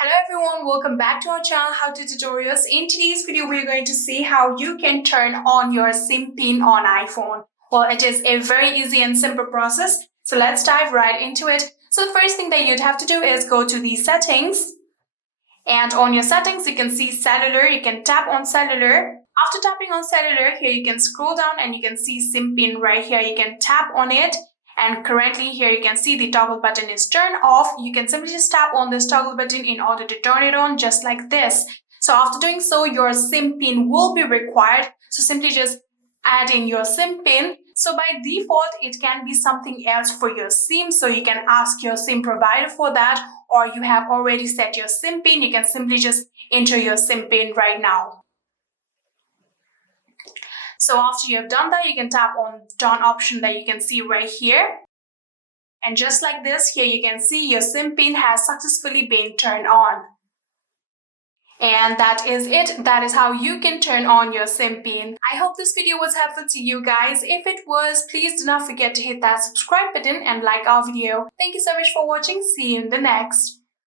Hello everyone, welcome back to our channel How to Tutorials. In today's video, we're going to see how you can turn on your SIM pin on iPhone. Well, it is a very easy and simple process. So let's dive right into it. So the first thing that you'd have to do is go to the settings. And on your settings, you can see cellular. You can tap on cellular. After tapping on cellular, here you can scroll down and you can see SIM pin right here. You can tap on it. And currently here you can see the toggle button is turned off. You can simply just tap on this toggle button in order to turn it on, just like this. So after doing so, your SIM pin will be required. So simply just add in your SIM pin. So by default, it can be something else for your SIM. So you can ask your SIM provider for that, or you have already set your SIM pin. You can simply just enter your SIM pin right now. So after you have done that, you can tap on done option that you can see right here. And just like this, here you can see your SIM pin has successfully been turned on. And that is it. That is how you can turn on your SIM pin. I hope this video was helpful to you guys. If it was, please do not forget to hit that subscribe button and like our video. Thank you so much for watching. See you in the next.